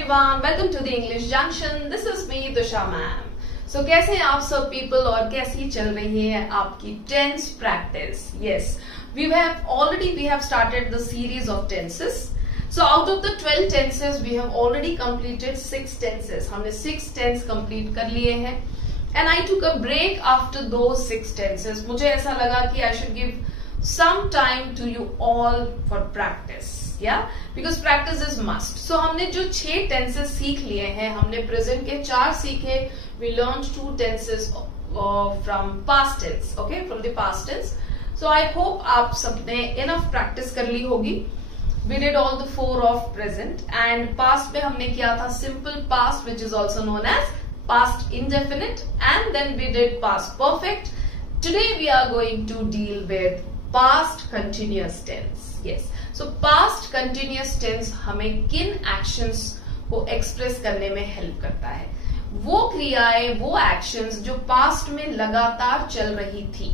everyone, welcome to the English Junction. This is me, Tusha ma'am. So कैसे हैं आप सब people और कैसी चल रही है आपकी tense practice? Yes, we have started the series of tenses. So out of the 12 tenses, we have already completed 6 tenses. हमने 6 tense complete कर लिए हैं. And I took a break after those 6 tenses. मुझे ऐसा लगा कि I should give some time to you all for practice. Yeah, because practice is must. So हमने जो 6 tenses सीख लिए हैं, हमने present के 4 सीखे. We learned 2 tenses from past tense. Okay, from the past tense. So I hope आप सबने enough practice कर ली होगी. We did all the 4 of present and past में हमने किया था simple past, which is also known as past indefinite, and then we did past perfect. Today we are going to deal with past continuous tense. Yes. So past continuous tense हमें किन actions को express करने में help करता है? वो क्रियाएं, वो actions जो past में लगातार चल रही थी.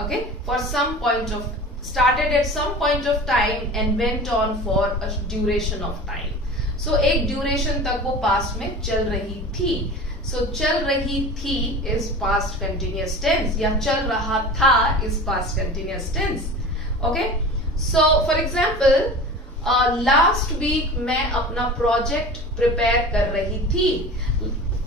Okay? For some point of started at some point of time and went on for a duration of time. So एक duration तक वो past में चल रही थी. So चल रही थी is past continuous tense या चल रहा था is past continuous tense. Okay? So for example, last week मैं अपना project prepare कर रही थी.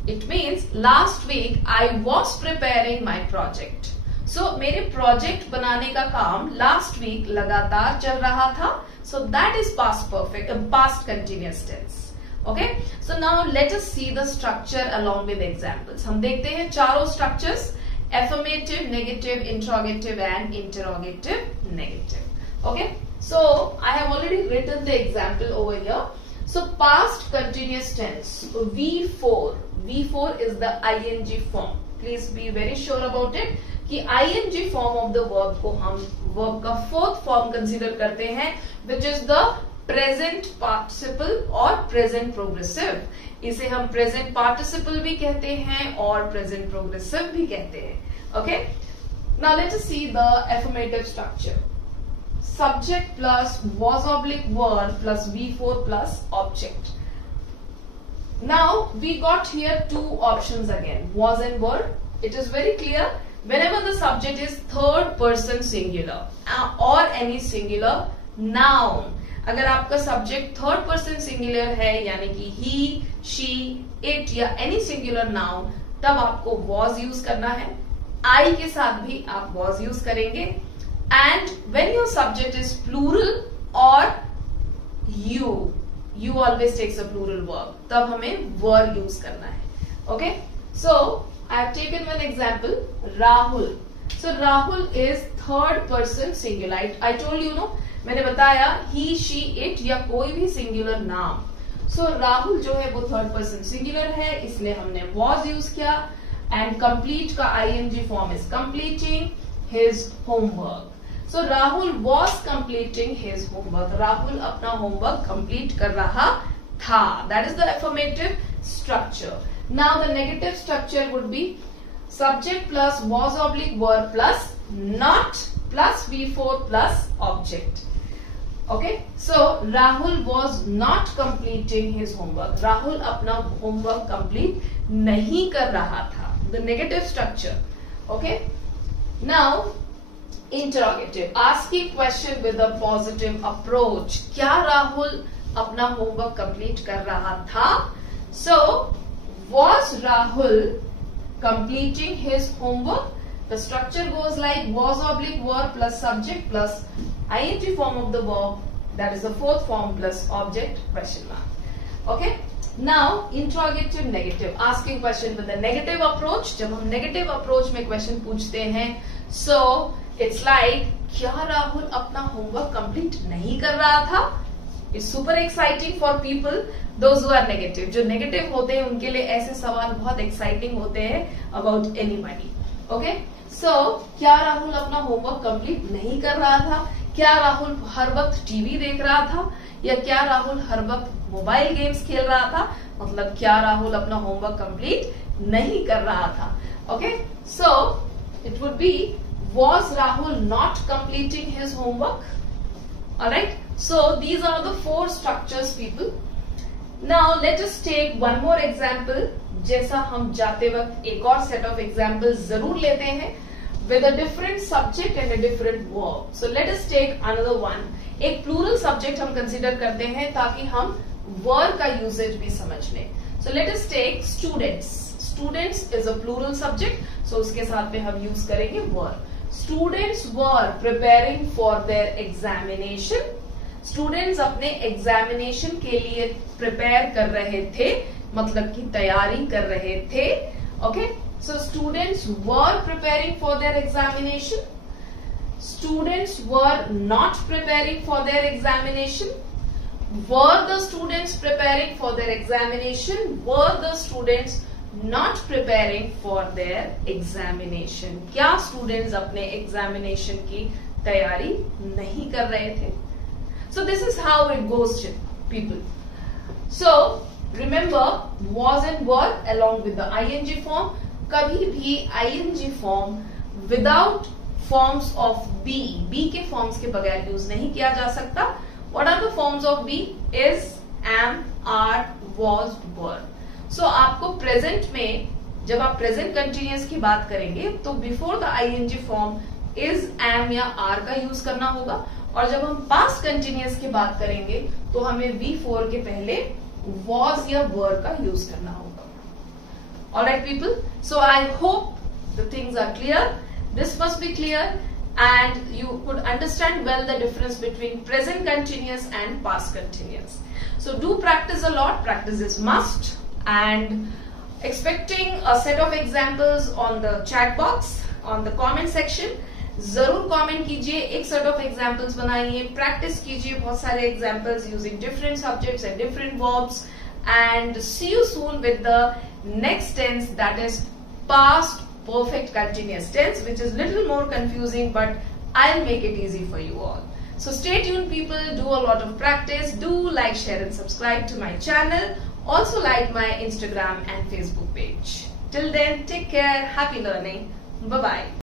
It means last week I was preparing my project. So मेरे project बनाने का काम last week लगातार चल रहा था. So that is past perfect, past continuous tense. Okay? So now let us see the structure along with examples. हम देखते हैं चारों structures: affirmative, negative, interrogative and interrogative negative. Okay, so I have already written the example over here. So past continuous tense V4 is the ing form. Please be very sure about it कि ing form of the verb को हम verb का fourth form consider करते हैं, which is the present participle और present progressive. इसे हम present participle भी कहते हैं और present progressive भी कहते हैं. Okay, now let us see the affirmative structure. Subject plus was oblique word plus V4 plus object. Now we got here 2 options again, was and were. It is very clear. Whenever the subject is third person singular or any singular noun, अगर आपका subject third person singular है यानी कि he, she, it या any singular noun, तब आपको was use करना है. I के साथ भी आप was use करेंगे. And when your subject is plural or you always takes a plural verb. तब हमें were use करना है. Okay? So I have taken one example. Rahul. So Rahul is third person singular. I told you, no? मैंने बताया he, she, it या कोई भी singular नाम. So Rahul जो है वो third person singular है, इसलिए हमने was use किया. And complete का ing form is completing his homework. So Rahul was completing his homework. Rahul अपना homework complete कर रहा था. That is the affirmative structure. Now the negative structure would be subject plus was oblique were plus not plus V4 plus object. Okay? So Rahul was not completing his homework. Rahul अपना homework complete नहीं कर रहा था. The negative structure. Okay? Now interrogative, asking question with a positive approach. क्या राहुल अपना homework complete कर रहा था? So was Rahul completing his homework? The structure goes like was oblique were plus subject plus ing form of the verb, that is the fourth form plus object question mark. Okay? Now interrogative negative, asking question with a negative approach. जब हम negative approach में question पूछते हैं, so it's like क्या राहुल अपना homework complete नहीं कर रहा था? It's super exciting for people those who are negative. जो negative होते हैं उनके लिए ऐसे सवाल बहुत exciting होते हैं about anybody. Okay? So क्या राहुल अपना homework complete नहीं कर रहा था? क्या राहुल हर वक्त टीवी देख रहा था? या क्या राहुल हर वक्त मोबाइल गेम्स खेल रहा था? मतलब क्या राहुल अपना homework complete नहीं कर रहा था? Okay? So it would be was Rahul not completing his homework? Alright, so these are the 4 structures, people. Now let us take one more example. जैसा हम जाते वक्त एक और सेट ऑफ एग्जाम्पल जरूर लेते हैं with a different subject and a different verb. So let us take another one. एक plural subject हम consider करते हैं ताकि हम verb का usage भी समझ लें. So let us take students. Students is a plural subject. So उसके साथ में हम use करेंगे verb. Students were preparing for their examination. Students अपने examination के लिए prepare कर रहे थे, मतलब कि तैयारी कर रहे थे. Okay? So students were preparing for their examination. Students were not preparing for their examination. Were the students preparing for their examination? Were the students not preparing for their examination? क्या students अपने examination की तैयारी नहीं कर रहे थे? So this is how it goes, people. So remember, was and were along with the ing form. कभी भी ing form without forms of be के फॉर्म्स के बगैर यूज नहीं किया जा सकता. What are the forms of be? Is, am, are, was, were. So आपको प्रेजेंट में जब आप प्रेजेंट कंटिन्यूअस की बात करेंगे तो before the ing form is, am या आर का यूज करना होगा, और जब हम पास्ट कंटिन्यूअस की बात करेंगे तो हमें V4 के पहले वॉज या वर का यूज करना होगा. Alright people, so I hope the things are clear. This must be clear and you could understand well the difference between present continuous and past continuous. So do practice a lot, practice is must, and expecting a set of examples on the chat box, on the comment section. जरूर comment कीजिए, एक set of examples बनाइए, practice कीजिए बहुत सारे examples using different subjects and different verbs. And see you soon with the next tense, that is past perfect continuous tense, which is little more confusing, but I'll make it easy for you all. So stay tuned people, do a lot of practice, do like, share and subscribe to my channel. Also like my Instagram and Facebook page. Till then, take care, happy learning, bye bye.